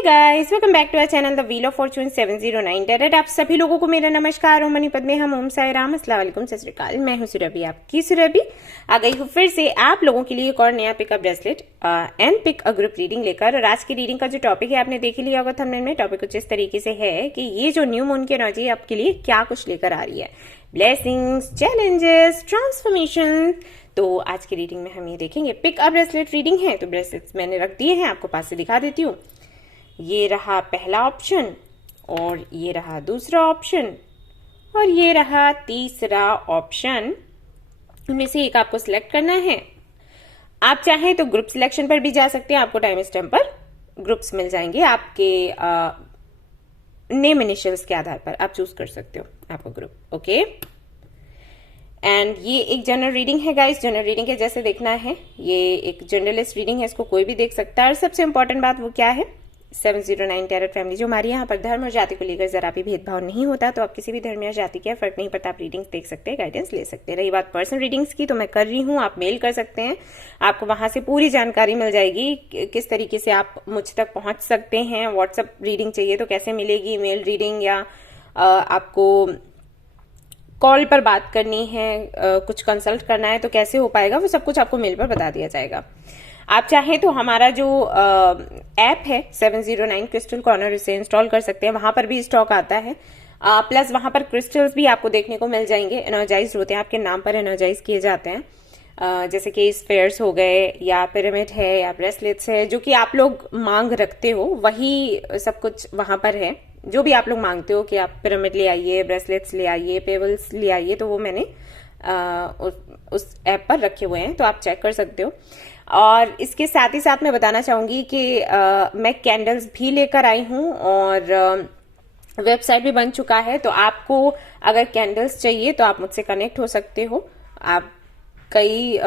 Hey guys, welcome back to our channel the wheel of fortune 709 direct. आप सभी लोगों को मेरा नमस्कार। ओम मणिपद में हम ओम साई राम, अस्सलाम वालेकुम, सत श्री अकाल। मैं हूं सुरभि, आपकी सुरभि आ गई हूं फिर से आप लोगों के लिए एक और नया pickup bracelet and pick a group reading लेकर। और आज की रीडिंग का जो टॉपिक है आपने देख ही लिया होगा थंबनेल में। टॉपिक कुछ इस तरीके से है कि ये जो न्यू मून की एनर्जी आपके लिए क्या कुछ लेकर आ रही है, ब्लेसिंग्स, चैलेंजेस, ट्रांसफॉर्मेशन। तो आज की रीडिंग में हम ये देखेंगे। पिक अप ब्रेसलेट रीडिंग है तो ब्रेसलेट्स मैंने रख दिए हैं, आपको पास से दिखा देती हूँ। ये रहा पहला ऑप्शन, और ये रहा दूसरा ऑप्शन, और ये रहा तीसरा ऑप्शन। उनमें से एक आपको सिलेक्ट करना है। आप चाहें तो ग्रुप सिलेक्शन पर भी जा सकते हैं, आपको टाइम स्टैम्प पर ग्रुप्स मिल जाएंगे। आपके नेम इनिशियल्स के आधार पर आप चूज कर सकते हो आपका ग्रुप। ओके, एंड ये एक जनरल रीडिंग है गाइस। जनरल रीडिंग के जैसे देखना है, ये एक जनरलिस्ट रीडिंग है, इसको कोई भी देख सकता है। और सबसे इंपॉर्टेंट बात वो क्या है, 709 टैरोट फैमिली जो हमारी यहाँ पर धर्म और जाति को लेकर जरा भी भेदभाव नहीं होता। तो आप किसी भी धर्म या जाति के फर्क नहीं पड़ता, आप रीडिंग्स देख सकते हैं, गाइडेंस ले सकते हैं। रही बात पर्सनल रीडिंग्स की, तो मैं कर रही हूँ, आप मेल कर सकते हैं, आपको वहां से पूरी जानकारी मिल जाएगी किस तरीके से आप मुझ तक पहुंच सकते हैं। व्हाट्सएप रीडिंग चाहिए तो कैसे मिलेगी, मेल रीडिंग, या आपको कॉल पर बात करनी है, कुछ कंसल्ट करना है तो कैसे हो पाएगा, वो सब कुछ आपको मेल पर बता दिया जाएगा। आप चाहें तो हमारा जो ऐप है 709 क्रिस्टल कॉर्नर, इसे इंस्टॉल कर सकते हैं, वहां पर भी स्टॉक आता है। प्लस वहां पर क्रिस्टल्स भी आपको देखने को मिल जाएंगे, एनर्जाइज होते हैं, आपके नाम पर एनर्जाइज किए जाते हैं। जैसे कि स्फेयर्स हो गए, या पिरामिड है, या ब्रेसलेट्स है, जो कि आप लोग मांग रखते हो, वही सब कुछ वहां पर है। जो भी आप लोग मांगते हो कि आप पिरामिड ले आइए, ब्रेसलेट्स ले आइए, पेबल्स ले आइए, तो वो मैंने उस ऐप पर रखे हुए हैं, तो आप चेक कर सकते हो। और इसके साथ ही साथ मैं बताना चाहूंगी कि मैं कैंडल्स भी लेकर आई हूं, और वेबसाइट भी बन चुका है। तो आपको अगर कैंडल्स चाहिए तो आप मुझसे कनेक्ट हो सकते हो। आप कई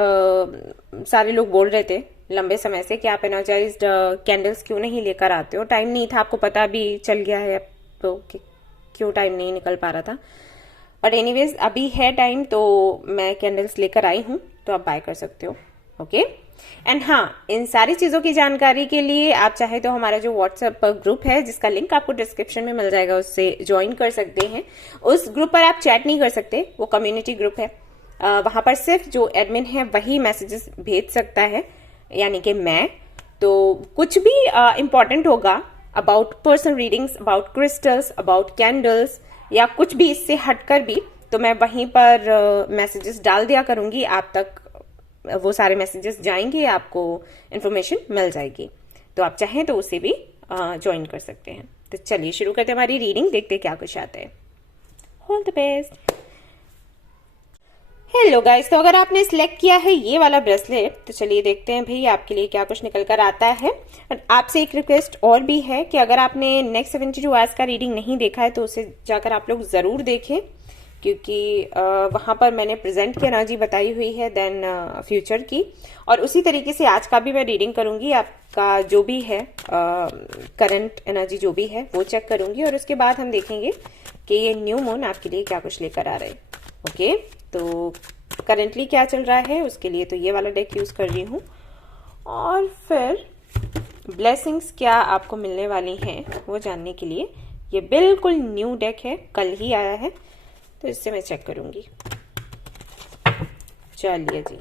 सारे लोग बोल रहे थे लंबे समय से कि आप एनर्जाइज्ड कैंडल्स क्यों नहीं लेकर आते हो। टाइम नहीं था, आपको पता भी चल गया है अब तो कि क्यों टाइम नहीं निकल पा रहा था। बट एनीवेज अभी है टाइम, तो मैं कैंडल्स लेकर आई हूं, तो आप बाय कर सकते हो। ओके, एंड हाँ, इन सारी चीजों की जानकारी के लिए आप चाहे तो हमारा जो व्हाट्सएप ग्रुप है, जिसका लिंक आपको डिस्क्रिप्शन में मिल जाएगा, उससे ज्वाइन कर सकते हैं। उस ग्रुप पर आप चैट नहीं कर सकते, वो कम्युनिटी ग्रुप है। वहां पर सिर्फ जो एडमिन है वही मैसेजेस भेज सकता है, यानी कि मैं। तो कुछ भी इंपॉर्टेंट होगा about personal readings, about crystals, about candles, या कुछ भी इससे हटकर भी, तो मैं वहीं पर मैसेजेस डाल दिया करूंगी, आप तक वो सारे मैसेजेस जाएंगे, आपको इन्फॉर्मेशन मिल जाएगी। तो आप चाहें तो उसे भी ज्वाइन कर सकते हैं। तो चलिए शुरू करते हैं हमारी रीडिंग, देखते हैं क्या कुछ आता है। All the best. Hello guys, तो अगर आपने सिलेक्ट किया है ये वाला ब्रेसलेट, तो चलिए देखते हैं भाई आपके लिए क्या कुछ निकल कर आता है। और आपसे एक रिक्वेस्ट और भी है कि अगर आपने नेक्स्ट 72 आवर्स का रीडिंग नहीं देखा है तो उसे जाकर आप लोग जरूर देखें, क्योंकि वहां पर मैंने प्रेजेंट की एनर्जी बताई हुई है, देन फ्यूचर की, और उसी तरीके से आज का भी मैं रीडिंग करूंगी। आपका जो भी है करंट एनर्जी जो भी है वो चेक करूंगी, और उसके बाद हम देखेंगे कि ये न्यू मून आपके लिए क्या कुछ लेकर आ रहे हैं। ओके, तो करंटली क्या चल रहा है उसके लिए तो ये वाला डेक यूज कर रही हूँ, और फिर ब्लेसिंग्स क्या आपको मिलने वाली हैं वो जानने के लिए ये बिल्कुल न्यू डेक है, कल ही आया है, तो इससे मैं चेक करूंगी। चलिए जी,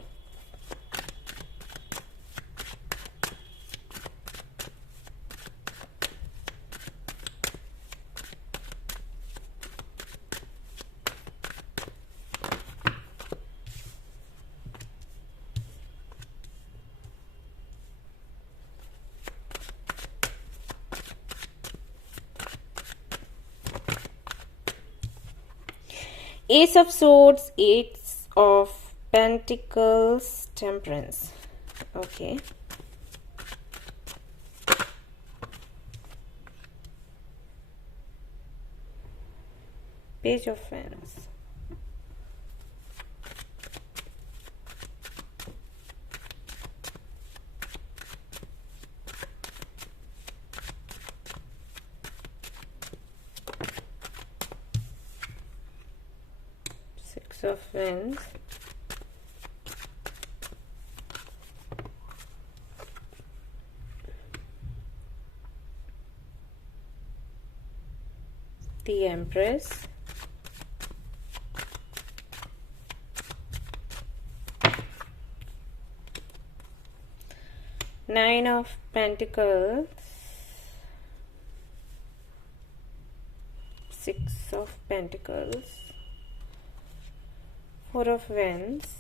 Ace of Swords, Ace of Pentacles, Temperance. Okay. Page of Wands. Six of Wands. The empress, nine of pentacles, six of pentacles, four of wands,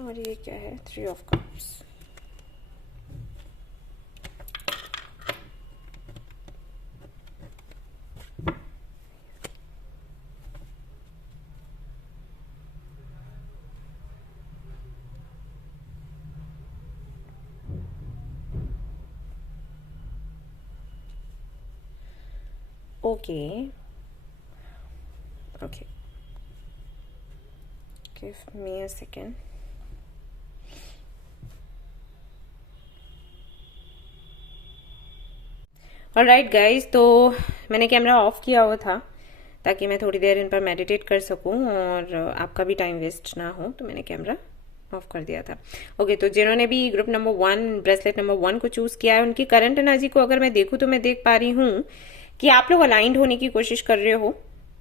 और ये क्या है, three of cups. Okay. Okay. Give me a second. Alright guys, तो मैंने camera off किया हुआ था ताकि मैं थोड़ी देर इन पर मेडिटेट कर सकूं और आपका भी टाइम वेस्ट ना हो, तो मैंने कैमरा ऑफ कर दिया था। ओके, तो जिन्होंने भी ग्रुप नंबर 1, ब्रेसलेट नंबर 1 को चूज किया है, उनकी करंट एनर्जी को अगर मैं देखूं तो मैं देख पा रही हूं कि आप लोग अलाइंड होने की कोशिश कर रहे हो।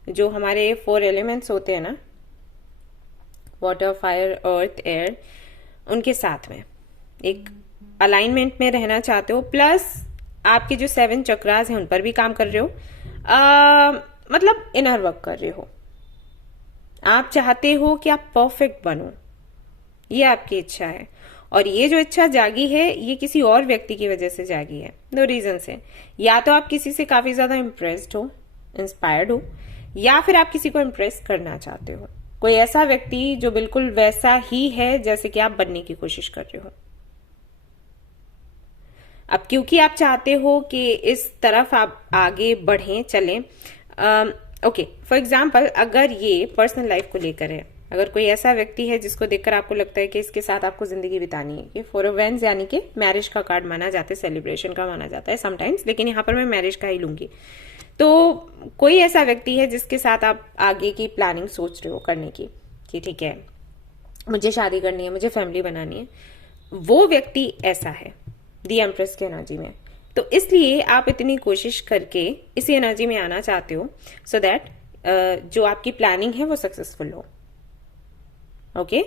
जो हमारे 4 एलिमेंट्स होते हैं ना, वाटर, फायर, अर्थ, एयर, उनके साथ में एक अलाइनमेंट में रहना चाहते हो। प्लस आपके जो 7 चक्रास हैं उन पर भी काम कर रहे हो, मतलब इनर वर्क कर रहे हो। आप चाहते हो कि आप परफेक्ट बनो, ये आपकी इच्छा है। और ये जो इच्छा जागी है, ये किसी और व्यक्ति की वजह से जागी है। 2 रीजन से, या तो आप किसी से काफी ज्यादा इम्प्रेस्ड हो, इंस्पायर्ड हो, या फिर आप किसी को इम्प्रेस करना चाहते हो। कोई ऐसा व्यक्ति जो बिल्कुल वैसा ही है जैसे कि आप बनने की कोशिश कर रहे हो। अब क्योंकि आप चाहते हो कि इस तरफ आप आगे बढ़ें, चलें। ओके, फॉर एग्जाम्पल, अगर ये पर्सनल लाइफ को लेकर है, अगर कोई ऐसा व्यक्ति है जिसको देखकर आपको लगता है कि इसके साथ आपको जिंदगी बितानी है, ये 4 ऑफ वेंस यानी कि मैरिज का कार्ड माना जाता है, सेलिब्रेशन का माना जाता है समटाइम्स, लेकिन यहाँ पर मैं मैरिज का ही लूंगी। तो कोई ऐसा व्यक्ति है जिसके साथ आप आगे की प्लानिंग सोच रहे हो करने की, कि ठीक है मुझे शादी करनी है, मुझे फैमिली बनानी है। वो व्यक्ति ऐसा है दी एम्प्रेस की एनर्जी में, तो इसलिए आप इतनी कोशिश करके इसी एनर्जी में आना चाहते हो, सो दैट जो आपकी प्लानिंग है वो सक्सेसफुल हो। ओके,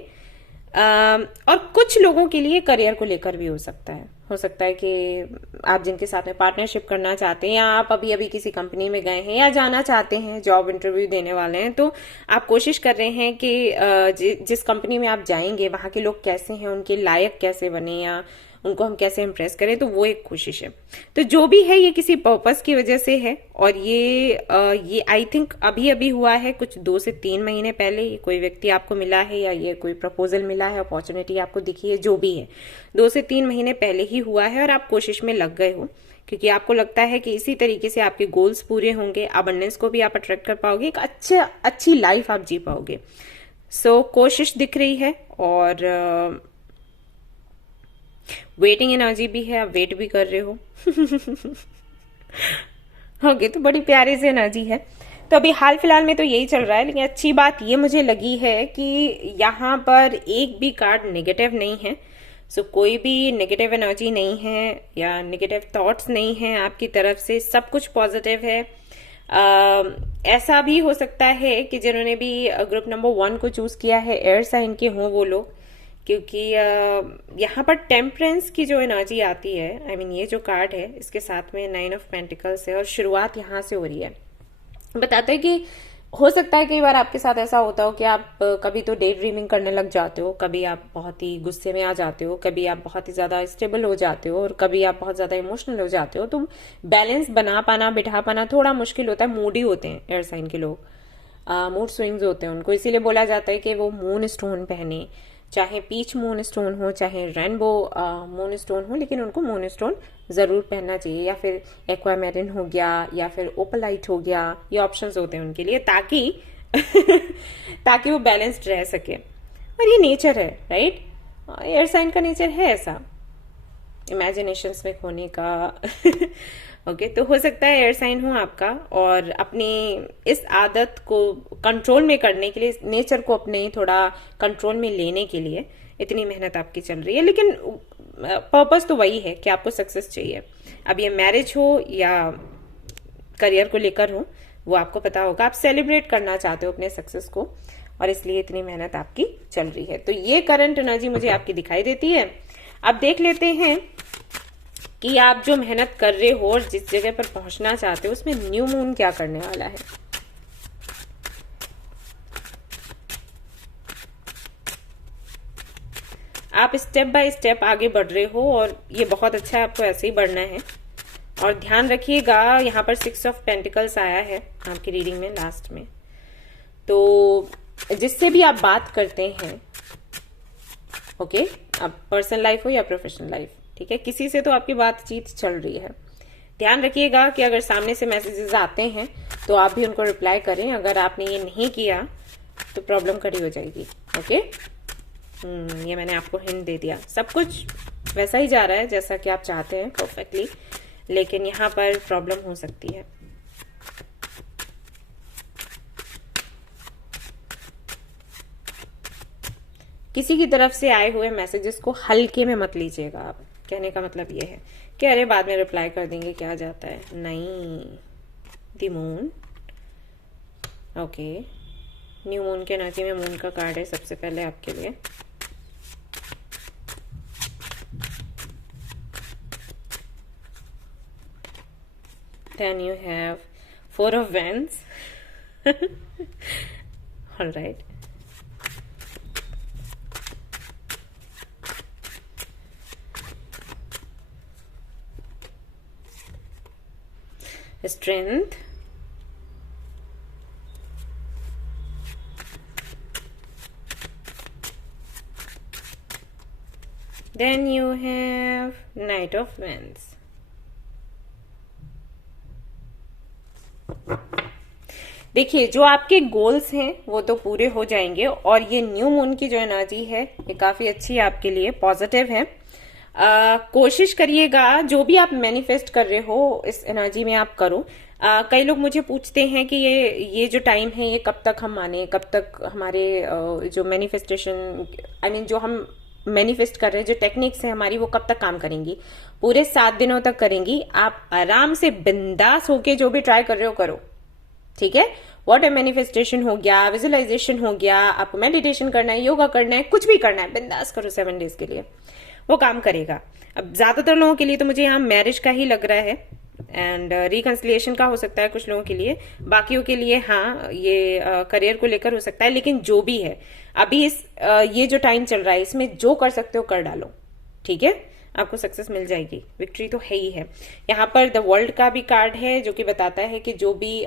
और कुछ लोगों के लिए करियर को लेकर भी हो सकता है कि आप जिनके साथ में पार्टनरशिप करना चाहते हैं, या आप अभी अभी किसी कंपनी में गए हैं या जाना चाहते हैं, जॉब इंटरव्यू देने वाले हैं, तो आप कोशिश कर रहे हैं कि जिस कंपनी में आप जाएंगे वहां के लोग कैसे हैं, उनके लायक कैसे बने, या उनको हम कैसे इम्प्रेस करें, तो वो एक कोशिश है। तो जो भी है ये किसी पर्पस की वजह से है, और ये आई थिंक अभी अभी हुआ है, कुछ 2 से 3 महीने पहले ये कोई व्यक्ति आपको मिला है, या ये कोई प्रपोजल मिला है, अपॉर्चुनिटी आपको दिखी है, जो भी है 2 से 3 महीने पहले ही हुआ है, और आप कोशिश में लग गए हो क्योंकि आपको लगता है कि इसी तरीके से आपके गोल्स पूरे होंगे, अबंडेंस को भी आप अट्रैक्ट कर पाओगे, एक अच्छी लाइफ आप जी पाओगे। सो कोशिश दिख रही है, और वेटिंग एनर्जी भी है, आप वेट भी कर रहे हो। ओके, तो बड़ी प्यारी सी एनर्जी है। तो अभी हाल फिलहाल में तो यही चल रहा है, लेकिन अच्छी बात ये मुझे लगी है कि यहाँ पर एक भी कार्ड नेगेटिव नहीं है। सो कोई भी नेगेटिव एनर्जी नहीं है, या नेगेटिव थॉट्स नहीं है आपकी तरफ से, सब कुछ पॉजिटिव है। ऐसा भी हो सकता है कि जिन्होंने भी ग्रुप नंबर 1 को चूज किया है, एयर साइन के हों वो लोग, क्योंकि यहाँ पर टेम्परेंस की जो एनर्जी आती है, आई मीन ये जो कार्ड है इसके साथ में 9 ऑफ पेंटिकल्स है, और शुरुआत यहाँ से हो रही है। बताते हैं कि हो सकता है कई बार आपके साथ ऐसा होता हो कि आप कभी तो डे ड्रीमिंग करने लग जाते हो, कभी आप बहुत ही गुस्से में आ जाते हो, कभी आप बहुत ही ज्यादा स्टेबल हो जाते हो, और कभी आप बहुत ज्यादा इमोशनल हो जाते हो। तो बैलेंस बना पाना, बिठा पाना थोड़ा मुश्किल होता है। मूडी होते हैं एयर साइन के लोग, मूड स्विंग्स होते हैं उनको, इसीलिए बोला जाता है कि वो मून स्टोन पहने, चाहे पीच मून स्टोन हो, चाहे रेनबो मून स्टोन हो, लेकिन उनको मून स्टोन जरूर पहनना चाहिए, या फिर एक्वामेरिन हो गया, या फिर ओपलाइट हो गया, ये ऑप्शंस होते हैं उनके लिए, ताकि ताकि वो बैलेंस्ड रह सके। और ये नेचर है, राइट? एयर साइन का नेचर है ऐसा, इमेजिनेशंस में खोने का। ओके, तो हो सकता है एयर साइन हो आपका, और अपनी इस आदत को कंट्रोल में करने के लिए, नेचर को अपने थोड़ा कंट्रोल में लेने के लिए इतनी मेहनत आपकी चल रही है, लेकिन पर्पस तो वही है कि आपको सक्सेस चाहिए। अब ये मैरिज हो या करियर को लेकर हो, वो आपको पता होगा। आप सेलिब्रेट करना चाहते हो अपने सक्सेस को, और इसलिए इतनी मेहनत आपकी चल रही है। तो ये करंट एनर्जी मुझे आपकी दिखाई देती है। अब देख लेते हैं कि आप जो मेहनत कर रहे हो और जिस जगह पर पहुंचना चाहते हो उसमें न्यू मून क्या करने वाला है। आप स्टेप बाय स्टेप आगे बढ़ रहे हो और ये बहुत अच्छा है, आपको ऐसे ही बढ़ना है। और ध्यान रखिएगा, यहाँ पर 6 ऑफ पेंटिकल्स आया है आपकी रीडिंग में लास्ट में। तो जिससे भी आप बात करते हैं, ओके, अब पर्सनल लाइफ हो या प्रोफेशनल लाइफ, ठीक है, किसी से तो आपकी बातचीत चल रही है। ध्यान रखिएगा कि अगर सामने से मैसेजेस आते हैं तो आप भी उनको रिप्लाई करें। अगर आपने ये नहीं किया तो प्रॉब्लम खड़ी हो जाएगी। ओके, ये मैंने आपको हिंट दे दिया। सब कुछ वैसा ही जा रहा है जैसा कि आप चाहते हैं परफेक्टली, लेकिन यहाँ पर प्रॉब्लम हो सकती है। किसी की तरफ से आए हुए मैसेजेस को हल्के में मत लीजिएगा आप। कहने का मतलब ये है कि अरे बाद में रिप्लाई कर देंगे, क्या जाता है, नहीं। The moon, okay, new moon के एनर्जी में मून का कार्ड है सबसे पहले आपके लिए। Then you have 4 of Wands. All right. Strength. Then you have Knight of Wands. देखिए, जो आपके गोल्स हैं वो तो पूरे हो जाएंगे, और ये न्यू मून की जो एनर्जी है ये काफी अच्छी है आपके लिए, पॉजिटिव है। कोशिश करिएगा जो भी आप मैनिफेस्ट कर रहे हो इस एनर्जी में आप करो। कई लोग मुझे पूछते हैं कि ये जो टाइम है ये कब तक हम माने, कब तक हमारे जो मैनिफेस्टेशन, आई मीन जो हम मैनिफेस्ट कर रहे हैं, जो टेक्निक्स है हमारी, वो कब तक काम करेंगी। पूरे 7 दिनों तक करेंगी। आप आराम से बिंदास होके जो भी ट्राई कर रहे हो करो, ठीक है। वाटर मैनिफेस्टेशन हो गया, विजुअलाइजेशन हो गया, आपको मेडिटेशन करना है, योगा करना है, कुछ भी करना है, बिंदास करो 7 डेज के लिए, वो काम करेगा। अब ज्यादातर लोगों के लिए तो मुझे यहाँ मैरिज का ही लग रहा है, एंड रिकंसिलिएशन का हो सकता है कुछ लोगों के लिए, बाकियों के लिए हाँ ये करियर को लेकर हो सकता है। लेकिन जो भी है अभी इस ये जो टाइम चल रहा है इसमें जो कर सकते हो कर डालो, ठीक है, आपको सक्सेस मिल जाएगी, विक्ट्री तो है ही है। यहाँ पर द वर्ल्ड का भी कार्ड है जो कि बताता है कि जो भी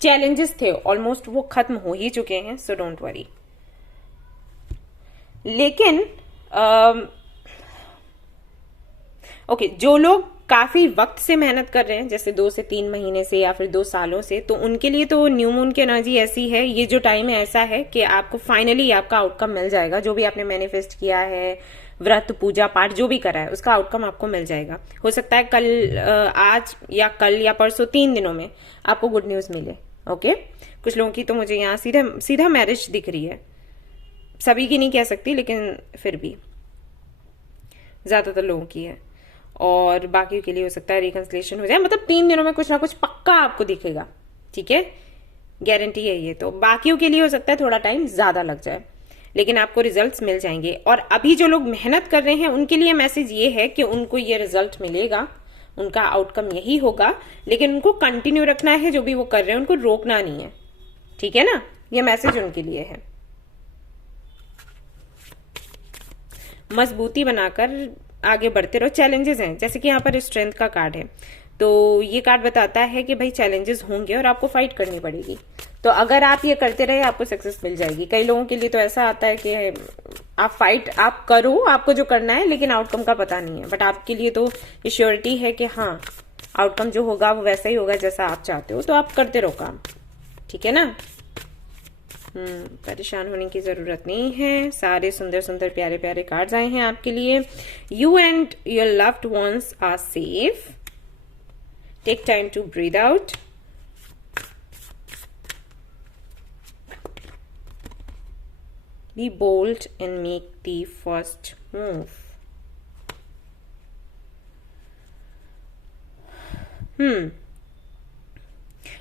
चैलेंजेस थे ऑलमोस्ट वो खत्म हो ही चुके हैं, सो डोंट वरी। लेकिन ओके, जो लोग काफी वक्त से मेहनत कर रहे हैं, जैसे 2 से 3 महीने से या फिर 2 सालों से, तो उनके लिए तो न्यू मून की एनर्जी ऐसी है, ये जो टाइम है ऐसा है कि आपको फाइनली आपका आउटकम मिल जाएगा। जो भी आपने मैनिफेस्ट किया है, व्रत, पूजा पाठ जो भी करा है, उसका आउटकम आपको मिल जाएगा। हो सकता है कल, आज या कल या परसों, 3 दिनों में आपको गुड न्यूज मिले। ओके, कुछ लोगों की तो मुझे यहाँ सीधा मैरिज दिख रही है, सभी की नहीं कह सकती लेकिन फिर भी ज्यादातर लोगों की है, और बाकी के लिए हो सकता है रिकंसिलिएशन हो जाए। मतलब 3 दिनों में कुछ ना कुछ पक्का आपको दिखेगा, ठीक है, गारंटी है ये। तो बाकियों के लिए हो सकता है थोड़ा टाइम ज्यादा लग जाए, लेकिन आपको रिजल्ट्स मिल जाएंगे। और अभी जो लोग मेहनत कर रहे हैं उनके लिए मैसेज ये है कि उनको ये रिजल्ट मिलेगा, उनका आउटकम यही होगा, लेकिन उनको कंटिन्यू रखना है, जो भी वो कर रहे हैं उनको रोकना नहीं है, ठीक है ना। ये मैसेज उनके लिए है। मजबूती बनाकर आगे बढ़ते रहो। चैलेंजेस हैं, जैसे कि यहाँ पर स्ट्रेंथ का कार्ड है, तो ये कार्ड बताता है कि भाई चैलेंजेस होंगे और आपको फाइट करनी पड़ेगी। तो अगर आप ये करते रहे आपको सक्सेस मिल जाएगी। कई लोगों के लिए तो ऐसा आता है कि आप फाइट आप करो, आपको जो करना है, लेकिन आउटकम का पता नहीं है। बट आपके लिए तो ये श्योरिटी है कि हाँ आउटकम जो होगा वो वैसा ही होगा जैसा आप चाहते हो। तो आप करते रहो काम, ठीक है ना। परेशान होने की जरूरत नहीं है। सारे सुंदर सुंदर प्यारे प्यारे कार्ड्स आए हैं आपके लिए। You and your loved ones are safe. Take time to breathe out. Be bold and make the first move.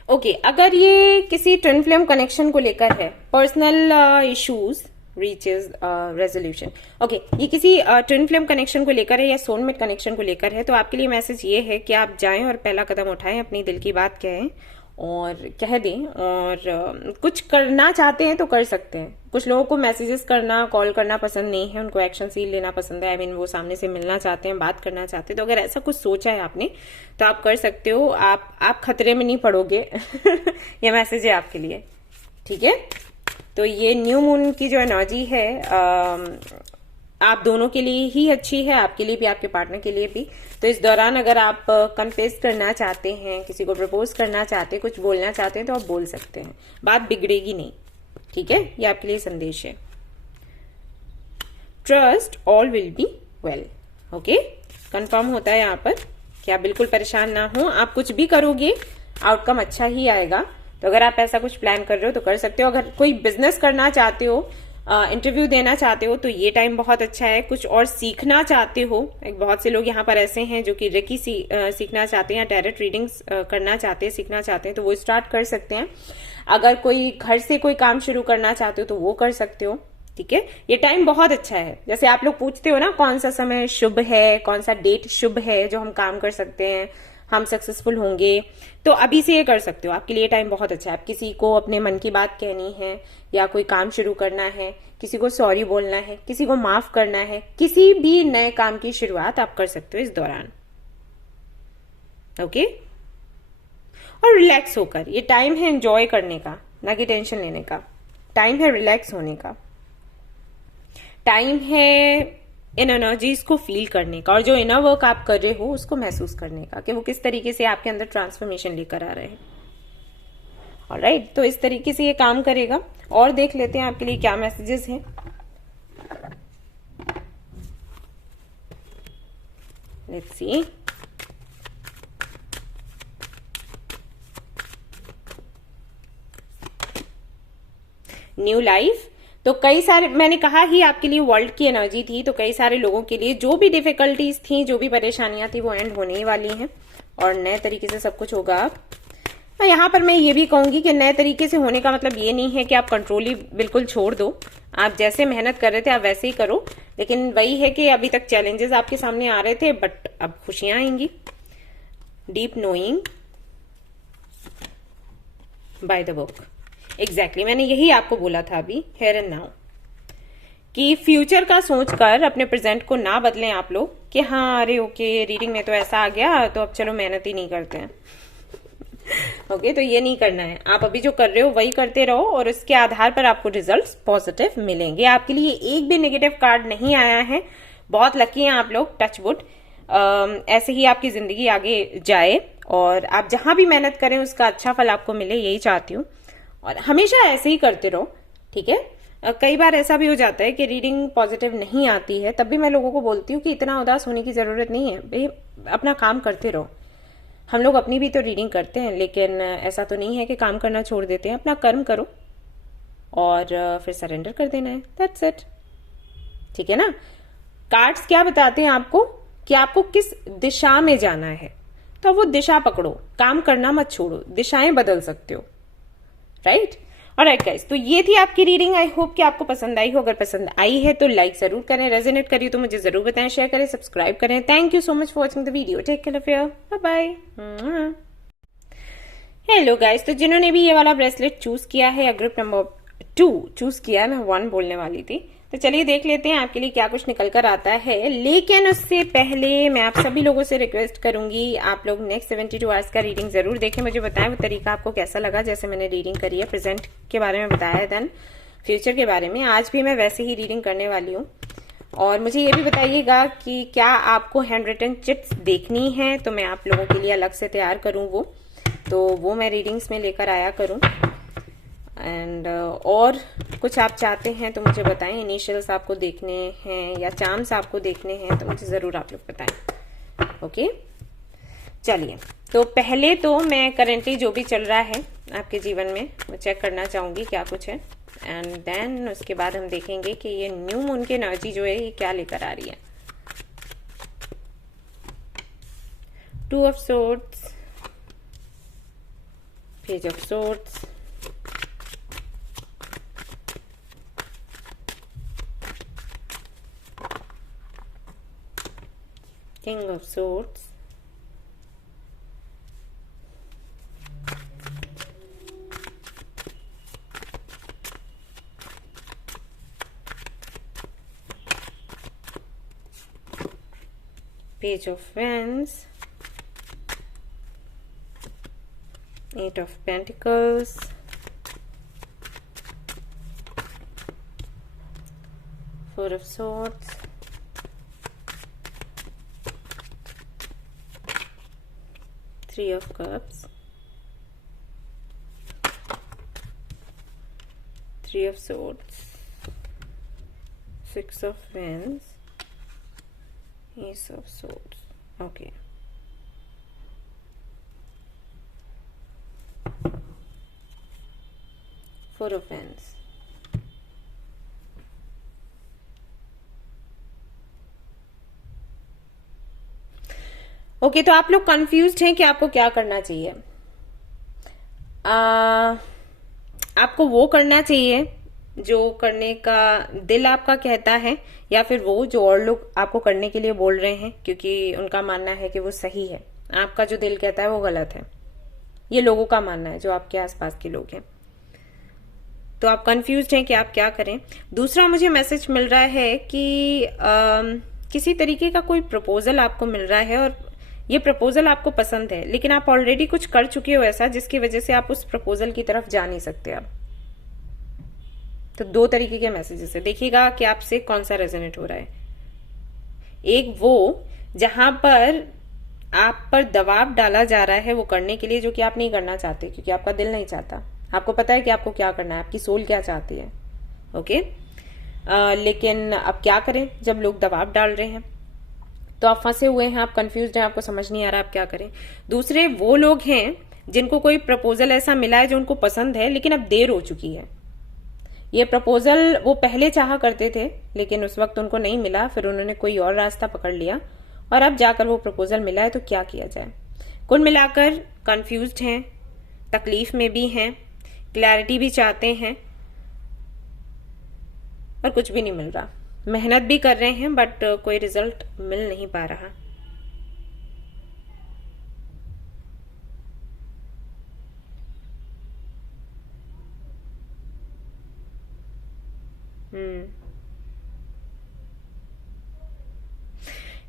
Okay अगर ये किसी ट्विन फ्लेम कनेक्शन को लेकर है, personal issues reaches resolution, okay ये किसी ट्विन फ्लेम कनेक्शन को लेकर है या सोलमेट कनेक्शन को लेकर है, तो आपके लिए मैसेज ये है कि आप जाएं और पहला कदम उठाएं, अपनी दिल की बात कहें और कह दें, और कुछ करना चाहते हैं तो कर सकते हैं। कुछ लोगों को मैसेजेस करना, कॉल करना पसंद नहीं है, उनको एक्शन सील लेना पसंद है। I mean, वो सामने से मिलना चाहते हैं, बात करना चाहते हैं। तो अगर ऐसा कुछ सोचा है आपने तो आप कर सकते हो, आप खतरे में नहीं पड़ोगे। ये मैसेज है आपके लिए, ठीक है। तो ये न्यू मून की जो एनर्जी है आप दोनों के लिए ही अच्छी है, आपके लिए भी, आपके पार्टनर के लिए भी। तो इस दौरान अगर आप कन्फेस करना चाहते हैं, किसी को प्रपोज करना चाहते हैं, कुछ बोलना चाहते हैं, तो आप बोल सकते हैं, बात बिगड़ेगी नहीं, ठीक है। ये आपके लिए संदेश है। Trust all will be well, okay. Confirm होता है यहाँ पर कि आप बिल्कुल परेशान ना हो, आप कुछ भी करोगे आउटकम अच्छा ही आएगा। तो अगर आप ऐसा कुछ प्लान कर रहे हो तो कर सकते हो। अगर कोई बिजनेस करना चाहते हो, इंटरव्यू देना चाहते हो, तो ये टाइम बहुत अच्छा है। कुछ और सीखना चाहते हो, एक बहुत से लोग यहाँ पर ऐसे हैं जो कि रेकी सीखना चाहते हैं या टैरोट रीडिंग्स करना चाहते हैं, सीखना चाहते हैं, तो वो स्टार्ट कर सकते हैं। अगर कोई घर से कोई काम शुरू करना चाहते हो तो वो कर सकते हो, ठीक है। ये टाइम बहुत अच्छा है। जैसे आप लोग पूछते हो ना कौन सा समय शुभ है, कौन सा डेट शुभ है जो हम काम कर सकते हैं, हम सक्सेसफुल होंगे, तो अभी से ये कर सकते हो। आपके लिए टाइम बहुत अच्छा है। आप किसी को अपने मन की बात कहनी है या कोई काम शुरू करना है, किसी को सॉरी बोलना है, किसी को माफ करना है, किसी भी नए काम की शुरुआत आप कर सकते हो इस दौरान, ओके। और रिलैक्स होकर, ये टाइम है एंजॉय करने का, ना कि टेंशन लेने का। टाइम है रिलैक्स होने का, टाइम है इन एनर्जीज को फील करने का, और जो इनर वर्क आप कर रहे हो उसको महसूस करने का कि वो किस तरीके से आपके अंदर ट्रांसफॉर्मेशन लेकर आ रहे हैं। ऑलराइट, तो इस तरीके से ये काम करेगा। और देख लेते हैं आपके लिए क्या मैसेजेस हैं। Let's see. न्यू लाइफ, तो कई सारे, मैंने कहा ही आपके लिए वर्ल्ड की एनर्जी थी, तो कई सारे लोगों के लिए जो भी डिफिकल्टीज थी, जो भी परेशानियां थी, वो एंड होने ही वाली हैं और नए तरीके से सब कुछ होगा। अब यहाँ पर मैं ये भी कहूंगी कि नए तरीके से होने का मतलब ये नहीं है कि आप कंट्रोल ही बिल्कुल छोड़ दो। आप जैसे मेहनत कर रहे थे आप वैसे ही करो, लेकिन वही है कि अभी तक चैलेंजेस आपके सामने आ रहे थे, बट अब खुशियां आएंगी। Deep knowing by the book, exactly मैंने यही आपको बोला था अभी, हियर एंड नाउ, कि फ्यूचर का सोचकर अपने प्रेजेंट को ना बदलें आप लोग कि हाँ अरे ओके रीडिंग में तो ऐसा आ गया तो अब चलो मेहनत ही नहीं करते हैं। ओके, तो ये नहीं करना है। आप अभी जो कर रहे हो वही करते रहो और उसके आधार पर आपको रिजल्ट्स पॉजिटिव मिलेंगे। आपके लिए एक भी नेगेटिव कार्ड नहीं आया है, बहुत लकी हैं आप लोग, टच वुड। ऐसे ही आपकी जिंदगी आगे जाए और आप जहां भी मेहनत करें उसका अच्छा फल आपको मिले, यही चाहती हूँ। और हमेशा ऐसे ही करते रहो, ठीक है। कई बार ऐसा भी हो जाता है कि रीडिंग पॉजिटिव नहीं आती है, तब भी मैं लोगों को बोलती हूँ कि इतना उदास होने की जरूरत नहीं है भाई, अपना काम करते रहो। हम लोग अपनी भी तो रीडिंग करते हैं, लेकिन ऐसा तो नहीं है कि काम करना छोड़ देते हैं। अपना कर्म करो और फिर सरेंडर कर देना है, दैट्स इट, ठीक है ना। कार्ड्स क्या बताते हैं आपको कि आपको किस दिशा में जाना है, तो वो दिशा पकड़ो, काम करना मत छोड़ो, दिशाएं बदल सकते हो, राइट। ऑलराइट गाइस, तो ये थी आपकी रीडिंग। आई होप कि आपको पसंद आई हो। अगर पसंद आई है तो लाइक जरूर करें, रेजोनेट करिए तो मुझे जरूर बताएं, शेयर करें, सब्सक्राइब करें। Thank you so much for watching the video. Take care of your, bye bye. Hello guys, तो जिन्होंने भी ये वाला ब्रेसलेट चूज किया है या ग्रुप नंबर 2 चूज किया है, मैं 1 बोलने वाली थी, तो चलिए देख लेते हैं आपके लिए क्या कुछ निकल कर आता है। लेकिन उससे पहले मैं आप सभी लोगों से रिक्वेस्ट करूंगी, आप लोग नेक्स्ट 72 आवर्स का रीडिंग जरूर देखें, मुझे बताएं वो तरीका आपको कैसा लगा। जैसे मैंने रीडिंग करी है, प्रेजेंट के बारे में बताया है, देन फ्यूचर के बारे में, आज भी मैं वैसे ही रीडिंग करने वाली हूँ। और मुझे ये भी बताइएगा कि क्या आपको हैंड रिटन चिट्स देखनी है, तो मैं आप लोगों के लिए अलग से तैयार करूँ वो मैं रीडिंग्स में लेकर आया करूँ। एंड और कुछ आप चाहते हैं तो मुझे बताएं, इनिशियल्स आपको देखने हैं या चार्म्स आपको देखने हैं तो मुझे जरूर आप लोग बताएं, ओके। चलिए, तो पहले तो मैं करेंटली जो भी चल रहा है आपके जीवन में वो चेक करना चाहूंगी क्या कुछ है, एंड देन उसके बाद हम देखेंगे कि ये न्यू मून की एनर्जी जो है ये क्या लेकर आ रही है। 2 of swords, Page of Swords, King of Swords, Page of Wands, Eight of Pentacles, Four of Swords, Three of Cups, Three of Swords, Six of Wands, Ace of Swords. Okay. Four of Wands. Okay, तो आप लोग confused हैं कि आपको क्या करना चाहिए। आपको वो करना चाहिए जो करने का दिल आपका कहता है, या फिर वो जो और लोग आपको करने के लिए बोल रहे हैं क्योंकि उनका मानना है कि वो सही है। आपका जो दिल कहता है वो गलत है, ये लोगों का मानना है जो आपके आसपास के लोग हैं। तो आप कंफ्यूज्ड हैं कि आप क्या करें। दूसरा, मुझे मैसेज मिल रहा है कि किसी तरीके का कोई प्रपोजल आपको मिल रहा है और ये प्रपोजल आपको पसंद है, लेकिन आप ऑलरेडी कुछ कर चुके हो ऐसा जिसकी वजह से आप उस प्रपोजल की तरफ जा नहीं सकते अब। तो दो तरीके के मैसेजेस है, देखिएगा कि आपसे कौन सा रेजोनेट हो रहा है। एक वो जहां पर आप पर दबाव डाला जा रहा है वो करने के लिए जो कि आप नहीं करना चाहते, क्योंकि आपका दिल नहीं चाहता। आपको पता है कि आपको क्या करना है, आपकी सोल क्या चाहती है। ओके, लेकिन अब क्या करें जब लोग दबाव डाल रहे हैं। तो आप फंसे हुए हैं, आप कंफ्यूज्ड हैं, आपको समझ नहीं आ रहा आप क्या करें। दूसरे वो लोग हैं जिनको कोई प्रपोजल ऐसा मिला है जो उनको पसंद है, लेकिन अब देर हो चुकी है। ये प्रपोजल वो पहले चाहा करते थे लेकिन उस वक्त उनको नहीं मिला, फिर उन्होंने कोई और रास्ता पकड़ लिया और अब जाकर वो प्रपोजल मिला है। तो क्या किया जाए। कुल मिलाकर कंफ्यूज्ड हैं, तकलीफ में भी हैं, क्लैरिटी भी चाहते हैं और कुछ भी नहीं मिल रहा। मेहनत भी कर रहे हैं बट कोई रिजल्ट मिल नहीं पा रहा।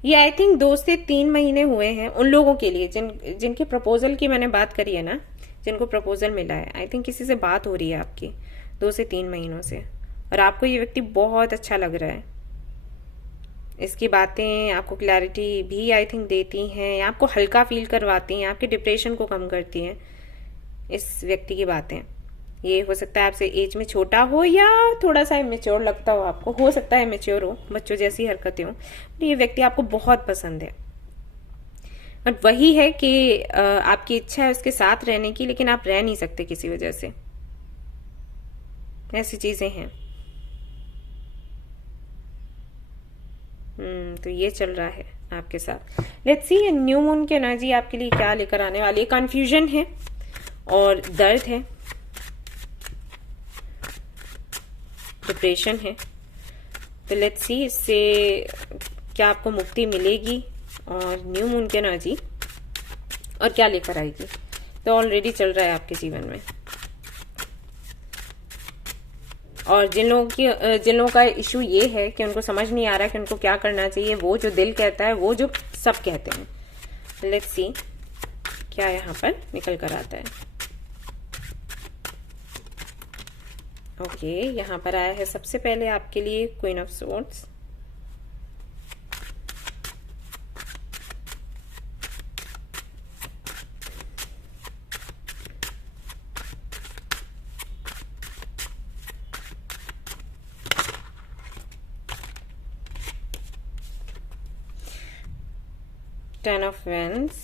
ये आई थिंक 2 से 3 महीने हुए हैं उन लोगों के लिए जिनके प्रपोजल की मैंने बात करी है ना, जिनको प्रपोजल मिला है। आई थिंक किसी से बात हो रही है आपकी 2 से 3 महीनों से, और आपको ये व्यक्ति बहुत अच्छा लग रहा है। इसकी बातें आपको क्लैरिटी भी आई थिंक देती हैं, आपको हल्का फील करवाती हैं, आपके डिप्रेशन को कम करती हैं। इस व्यक्ति की बातें, ये हो सकता है आपसे एज में छोटा हो या थोड़ा सा इमेच्योर लगता हो आपको, हो सकता है इमेच्योर हो, बच्चों जैसी हरकतें हो। ये व्यक्ति आपको बहुत पसंद है और वही है कि आपकी इच्छा है उसके साथ रहने की, लेकिन आप रह नहीं सकते किसी वजह से। ऐसी चीजें हैं। तो ये चल रहा है आपके साथ। लेट्स सी न्यू मून की एनर्जी आपके लिए क्या लेकर आने वाली है। कंफ्यूजन है और दर्द है, डिप्रेशन है। तो लेट्स सी इससे क्या आपको मुक्ति मिलेगी और न्यू मून की एनर्जी और क्या लेकर आएगी। तो ऑलरेडी चल रहा है आपके जीवन में। और जिन लोगों का इशू ये है कि उनको समझ नहीं आ रहा कि उनको क्या करना चाहिए, वो जो दिल कहता है वो जो सब कहते हैं। लेट्स सी क्या यहाँ पर निकल कर आता है। ओके, यहाँ पर आया है सबसे पहले आपके लिए queen of swords, ten of wands,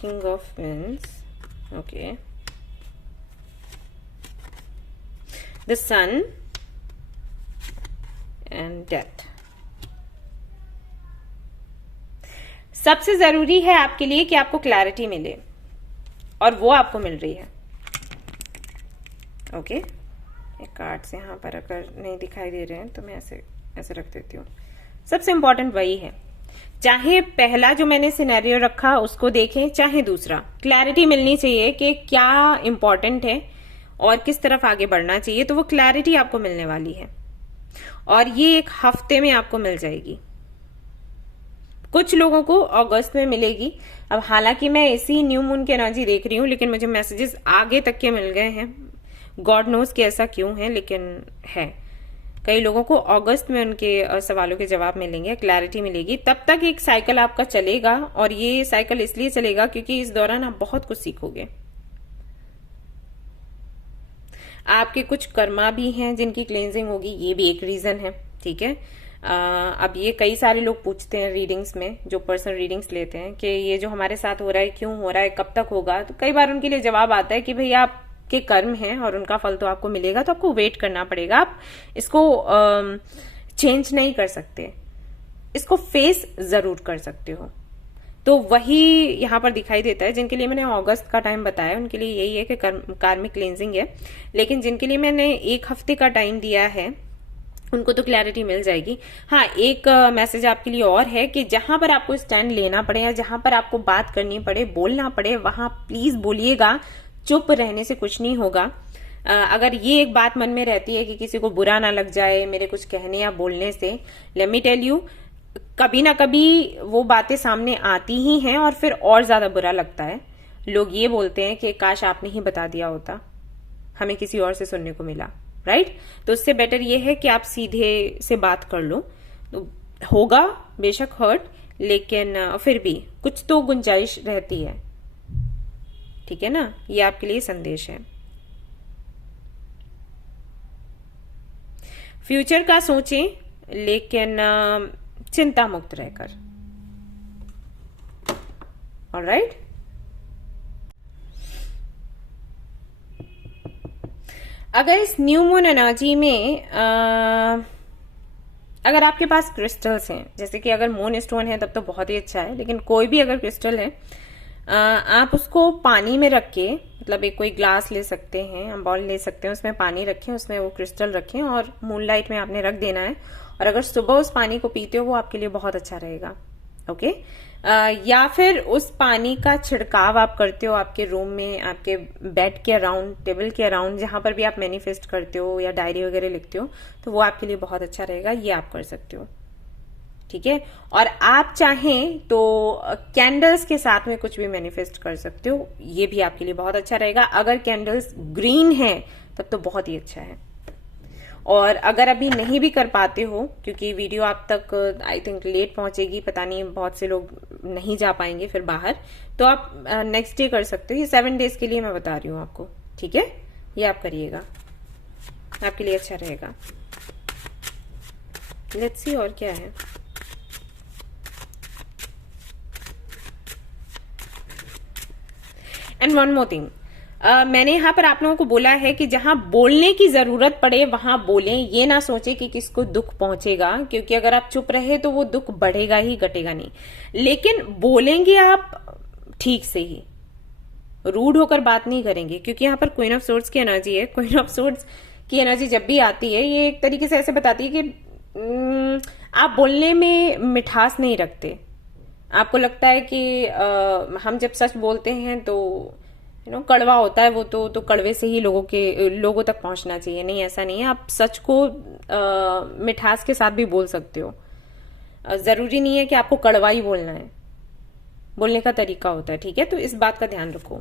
king of wands, okay, the sun and death. सबसे जरूरी है आपके लिए कि आपको क्लैरिटी मिले। और वो आपको मिल रही है। ओके, एक कार्ड से यहाँ पर अगर नहीं दिखाई दे रहे हैं तो मैं ऐसे ऐसे रख देती हूँ। सबसे इंपॉर्टेंट वही है, चाहे पहला जो मैंने सिनेरियो रखा उसको देखें, चाहे दूसरा, क्लैरिटी मिलनी चाहिए कि क्या इंपॉर्टेंट है और किस तरफ आगे बढ़ना चाहिए, तो वो क्लैरिटी आपको मिलने वाली है और ये एक हफ्ते में आपको मिल जाएगी। कुछ लोगों को अगस्त में मिलेगी। अब हालांकि मैं इसी न्यू मून की एनर्जी देख रही हूँ, लेकिन मुझे मैसेजेस आगे तक के मिल गए हैं। गॉड नोज कि ऐसा क्यों है, लेकिन है। कई लोगों को अगस्त में उनके सवालों के जवाब मिलेंगे, क्लैरिटी मिलेगी। तब तक एक साइकिल आपका चलेगा, और ये साइकिल इसलिए चलेगा क्योंकि इस दौरान आप बहुत कुछ सीखोगे। आपके कुछ कर्मा भी हैं जिनकी क्लेंजिंग होगी, ये भी एक रीजन है। ठीक है, अब ये कई सारे लोग पूछते हैं रीडिंग्स में, जो पर्सनल रीडिंग्स लेते हैं, कि ये जो हमारे साथ हो रहा है क्यों हो रहा है, कब तक होगा। तो कई बार उनके लिए जवाब आता है कि भाई आपके कर्म हैं और उनका फल तो आपको मिलेगा, तो आपको वेट करना पड़ेगा। आप इसको चेंज नहीं कर सकते, इसको फेस जरूर कर सकते हो। तो वही यहाँ पर दिखाई देता है। जिनके लिए मैंने अगस्त का टाइम बताया उनके लिए यही है कि कार्मिक क्लेंजिंग है, लेकिन जिनके लिए मैंने एक हफ्ते का टाइम दिया है उनको तो क्लैरिटी मिल जाएगी। हाँ, एक मैसेज आपके लिए और है कि जहां पर आपको स्टैंड लेना पड़े या जहां पर आपको बात करनी पड़े, बोलना पड़े, वहां प्लीज बोलिएगा। चुप रहने से कुछ नहीं होगा। अगर ये एक बात मन में रहती है कि किसी को बुरा ना लग जाए मेरे कुछ कहने या बोलने से, लेट मी टेल यू, कभी ना कभी वो बातें सामने आती ही हैं और फिर और ज्यादा बुरा लगता है। लोग ये बोलते हैं कि काश आपने ही बता दिया होता, हमें किसी और से सुनने को मिला, राइट। तो उससे बेटर ये है कि आप सीधे से बात कर लो। तो होगा बेशक हर्ट, लेकिन फिर भी कुछ तो गुंजाइश रहती है। ठीक है ना, ये आपके लिए संदेश है। फ्यूचर का सोचें, लेकिन चिंता मुक्त रहकर। ऑलराइट, अगर इस न्यू मून एनर्जी में अगर आपके पास क्रिस्टल्स हैं, जैसे कि अगर मून स्टोन है तब तो बहुत ही अच्छा है, लेकिन कोई भी अगर क्रिस्टल है, आप उसको पानी में रख के, मतलब एक कोई ग्लास ले सकते हैं, हम बॉल ले सकते हैं, उसमें पानी रखें, उसमें वो क्रिस्टल रखें और मूनलाइट में आपने रख देना है। और अगर सुबह उस पानी को पीते हो वो आपके लिए बहुत अच्छा रहेगा। ओके, या फिर उस पानी का छिड़काव आप करते हो आपके रूम में, आपके बेड के अराउंड, टेबल के अराउंड, जहां पर भी आप मैनिफेस्ट करते हो या डायरी वगैरह लिखते हो, तो वो आपके लिए बहुत अच्छा रहेगा। ये आप कर सकते हो। ठीक है, और आप चाहें तो कैंडल्स के साथ में कुछ भी मैनिफेस्ट कर सकते हो, ये भी आपके लिए बहुत अच्छा रहेगा। अगर कैंडल्स ग्रीन है तब तो बहुत ही अच्छा है। और अगर अभी नहीं भी कर पाते हो, क्योंकि वीडियो आप तक आई थिंक लेट पहुंचेगी, पता नहीं, बहुत से लोग नहीं जा पाएंगे फिर बाहर, तो आप नेक्स्ट डे कर सकते हो। ये 7 डेज के लिए मैं बता रही हूँ आपको। ठीक है, ये आप करिएगा, आपके लिए अच्छा रहेगा। लेट्स सी और क्या है। एंड वन मोर थिंग, मैंने यहाँ पर आप लोगों को बोला है कि जहां बोलने की जरूरत पड़े वहां बोलें। ये ना सोचे कि किसको दुख पहुंचेगा, क्योंकि अगर आप चुप रहे तो वो दुख बढ़ेगा ही, घटेगा नहीं। लेकिन बोलेंगे आप ठीक से ही, रूड होकर बात नहीं करेंगे, क्योंकि यहाँ पर क्वीन ऑफ सोर्ड्स की एनर्जी है। क्वीन ऑफ सोर्ड्स की एनर्जी जब भी आती है, ये एक तरीके से ऐसे बताती है कि आप बोलने में मिठास नहीं रखते। आपको लगता है कि हम जब सच बोलते हैं तो कड़वा होता है वो, तो कड़वे से ही लोगों तक पहुंचना चाहिए। नहीं, ऐसा नहीं है। आप सच को मिठास के साथ भी बोल सकते हो। जरूरी नहीं है कि आपको कड़वा ही बोलना है, बोलने का तरीका होता है। ठीक है, तो इस बात का ध्यान रखो।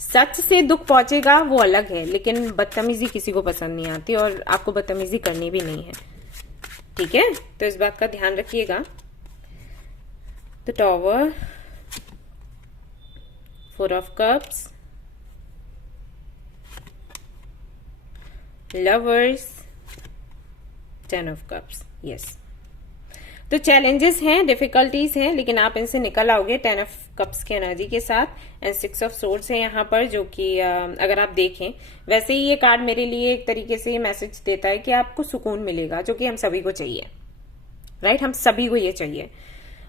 सच से दुख पहुंचेगा वो अलग है, लेकिन बदतमीजी किसी को पसंद नहीं आती और आपको बदतमीजी करनी भी नहीं है। ठीक है, तो इस बात का ध्यान रखिएगा। The tower, 4 of Cups, Lovers, 10 of Cups. yes. तो चैलेंजेस हैं, डिफिकल्टीज हैं, लेकिन आप इनसे निकल आओगे 10 of Cups की एनर्जी के साथ। एंड 6 of Swords है यहाँ पर, जो कि अगर आप देखें, वैसे ही ये कार्ड मेरे लिए एक तरीके से मैसेज देता है कि आपको सुकून मिलेगा, जो कि हम सभी को चाहिए, राइट। हम सभी को ये चाहिए।